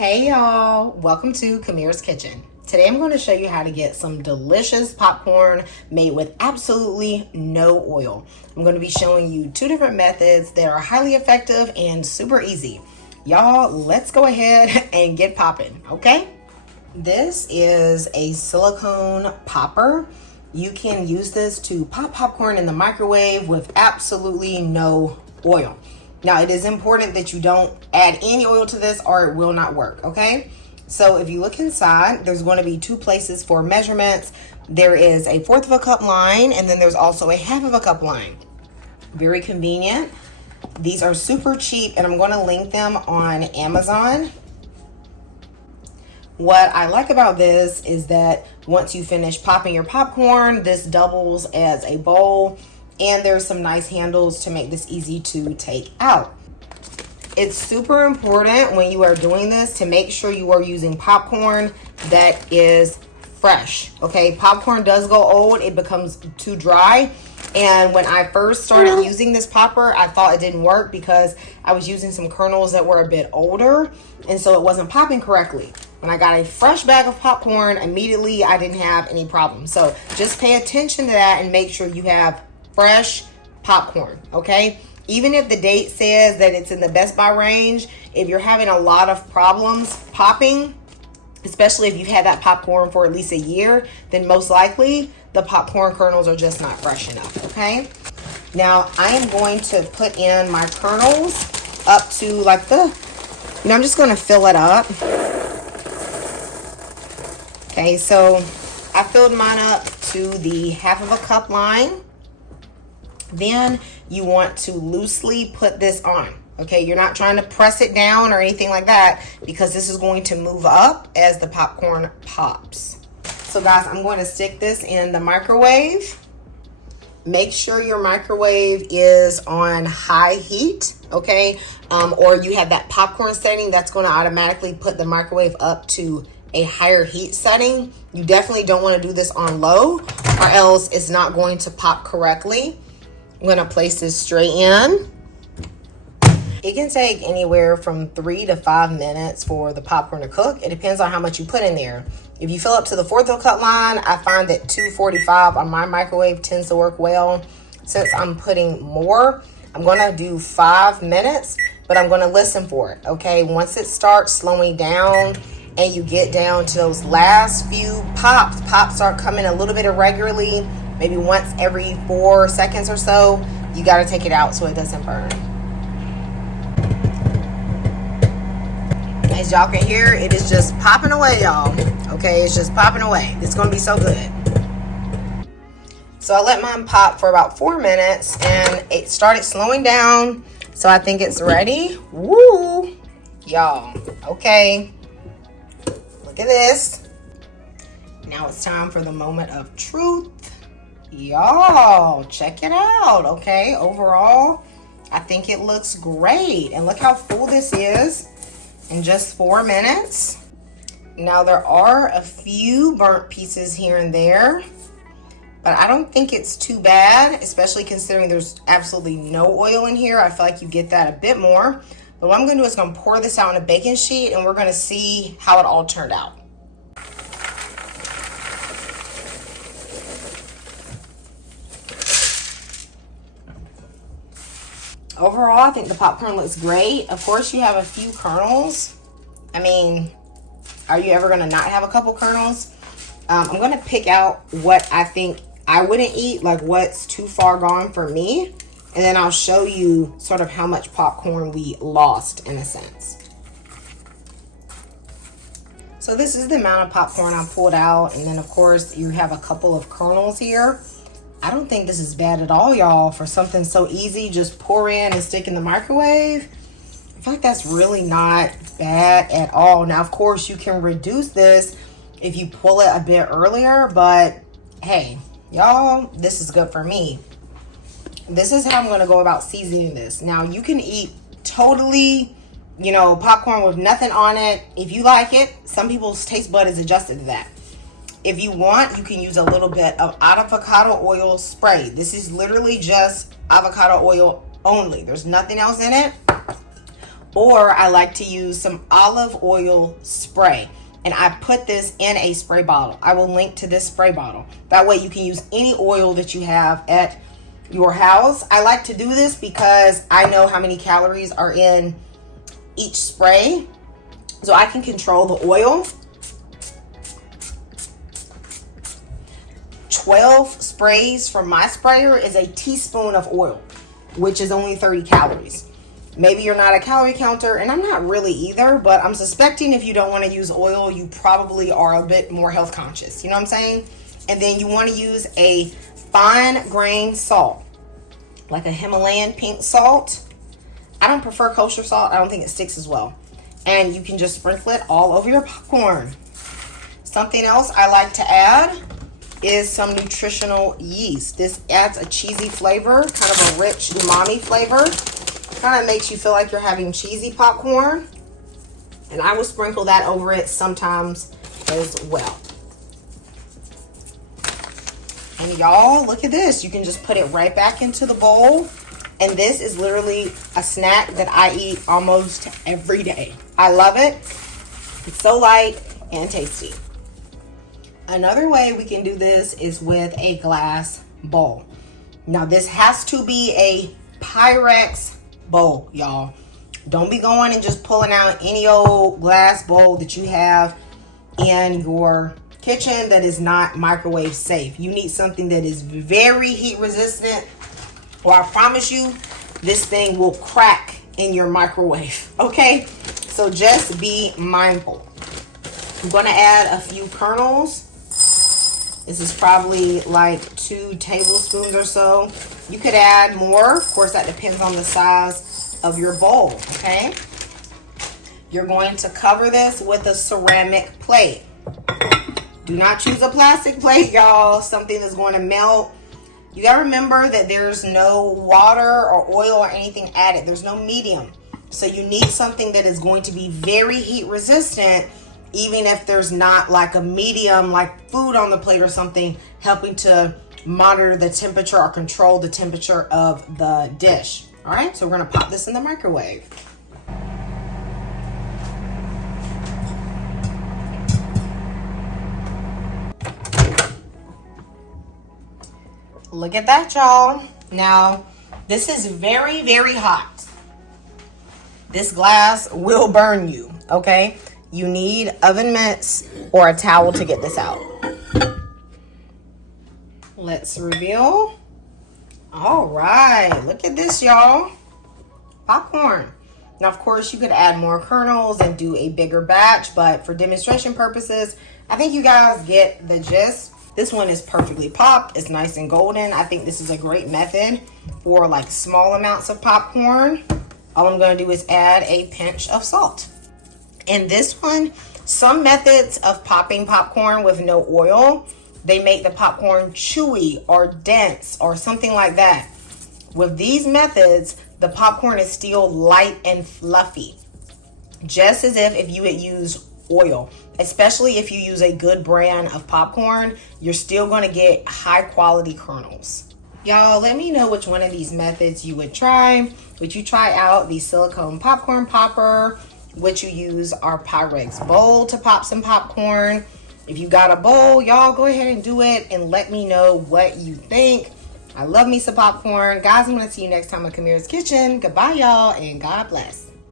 Hey y'all, welcome to Kamira's Kitchen. Today I'm going to show you how to get some delicious popcorn made with absolutely no oil. I'm going to be showing you two different methods that are highly effective and super easy. Y'all, let's go ahead and get popping, okay? This is a silicone popper. You can use this to pop popcorn in the microwave with absolutely no oil. Now, it is important that you don't add any oil to this or it will not work, okay? So if you look inside, there's going to be two places for measurements. There is a 1/4 of a cup line, and then there's also a 1/2 of a cup line. Very convenient. These are super cheap, and I'm going to link them on Amazon. What I like about this is that once you finish popping your popcorn, this doubles as a bowl. And there's some nice handles to make this easy to take out. It's super important when you are doing this to make sure you are using popcorn that is fresh, okay? Popcorn does go old, it becomes too dry. And when I first started using this popper, I thought it didn't work because I was using some kernels that were a bit older, and so it wasn't popping correctly. When I got a fresh bag of popcorn, immediately I didn't have any problems. So just pay attention to that and make sure you have fresh popcorn, okay? Even if the date says that it's in the Best Buy range, if you're having a lot of problems popping, especially if you've had that popcorn for at least a year, then most likely the popcorn kernels are just not fresh enough, okay? Now, I am going to put in my kernels up to like I'm just gonna fill it up. Okay, so I filled mine up to the 1/2 of a cup line. Then you want to loosely put this on, okay? You're not trying to press it down or anything like that because this is going to move up as the popcorn pops. So guys, I'm going to stick this in the microwave. Make sure your microwave is on high heat, okay? Or you have that popcorn setting that's going to automatically put the microwave up to a higher heat setting. You definitely don't want to do this on low or else it's not going to pop correctly. I'm going to place this straight in. It can take anywhere from 3 to 5 minutes for the popcorn to cook. It depends on how much you put in there. If you fill up to the 1/4 of a cup line, I find that 245 on my microwave tends to work well. Since I'm putting more, I'm going to do 5 minutes, but I'm going to listen for it, okay? Once it starts slowing down and you get down to those last few pops start coming a little bit irregularly, maybe once every 4 seconds or so, you got to take it out so it doesn't burn. As y'all can hear, it is just popping away, y'all. Okay, it's just popping away. It's going to be so good. So I let mine pop for about 4 minutes and it started slowing down. So I think it's ready. Woo! Y'all, okay. Look at this. Now it's time for the moment of truth. Y'all, check it out, okay? Overall, I think it looks great. And look how full this is in just 4 minutes. Now, there are a few burnt pieces here and there, but I don't think it's too bad, especially considering there's absolutely no oil in here. I feel like you get that a bit more. But what I'm going to do is I'm going to pour this out on a baking sheet, and we're going to see how it all turned out. Overall, I think the popcorn looks great. Of course, you have a few kernels. I mean, are you ever going to not have a couple kernels? I'm going to pick out what I think I wouldn't eat, like what's too far gone for me. And then I'll show you sort of how much popcorn we lost in a sense. So this is the amount of popcorn I pulled out. And then, of course, you have a couple of kernels here. I don't think this is bad at all, y'all, for something so easy. Just pour in and stick in the microwave. I feel like that's really not bad at all. Now, of course, you can reduce this if you pull it a bit earlier, but hey, y'all, this is good for me. This is how I'm going to go about seasoning this. Now, you can eat totally, popcorn with nothing on it if you like it. Some people's taste bud is adjusted to that. If you want, you can use a little bit of avocado oil spray. This is literally just avocado oil only. There's nothing else in it. Or I like to use some olive oil spray. And I put this in a spray bottle. I will link to this spray bottle. That way you can use any oil that you have at your house. I like to do this because I know how many calories are in each spray. So I can control the oil. 12 sprays from my sprayer is a teaspoon of oil, which is only 30 calories. Maybe you're not a calorie counter, and I'm not really either, but I'm suspecting if you don't want to use oil, you probably are a bit more health conscious. You know what I'm saying? And then you want to use a fine grained salt, like a Himalayan pink salt. I don't prefer kosher salt. I don't think it sticks as well. And you can just sprinkle it all over your popcorn. Something else I like to add is some nutritional yeast. This adds a cheesy flavor, kind of a rich umami flavor. Kind of makes you feel like you're having cheesy popcorn. And I will sprinkle that over it sometimes as well. And y'all, look at this. You can just put it right back into the bowl. And this is literally a snack that I eat almost every day. I love it. It's so light and tasty. Another way we can do this is with a glass bowl. Now this has to be a Pyrex bowl, y'all. Don't be going and just pulling out any old glass bowl that you have in your kitchen that is not microwave safe. You need something that is very heat resistant, or I promise you this thing will crack in your microwave. Okay, so just be mindful. I'm going to add a few kernels. This is probably like 2 tablespoons or so. You could add more. Of course, that depends on the size of your bowl, okay? You're going to cover this with a ceramic plate. Do not choose a plastic plate, y'all. Something that's going to melt. You got to remember that there's no water or oil or anything added. There's no medium. So you need something that is going to be very heat resistant, even if there's not like a medium, like food on the plate or something, helping to monitor the temperature or control the temperature of the dish. All right, so we're gonna pop this in the microwave. Look at that, y'all. Now, this is very, very hot. This glass will burn you, okay? You need oven mitts or a towel to get this out. Let's reveal. All right, look at this, y'all. Popcorn. Now, of course, you could add more kernels and do a bigger batch, but for demonstration purposes, I think you guys get the gist. This one is perfectly popped. It's nice and golden. I think this is a great method for like small amounts of popcorn. All I'm going to do is add a pinch of salt. And this one, some methods of popping popcorn with no oil, they make the popcorn chewy or dense or something like that. With these methods, the popcorn is still light and fluffy, just as if you had used oil. Especially if you use a good brand of popcorn, you're still going to get high quality kernels. Y'all, let me know which one of these methods you would try. Would you try out the silicone popcorn popper? Would you use our Pyrex bowl to pop some popcorn? If you got a bowl, y'all go ahead and do it and let me know what you think. I love me some popcorn. Guys, I'm going to see you next time on Kamira's Kitchen. Goodbye, y'all, and God bless.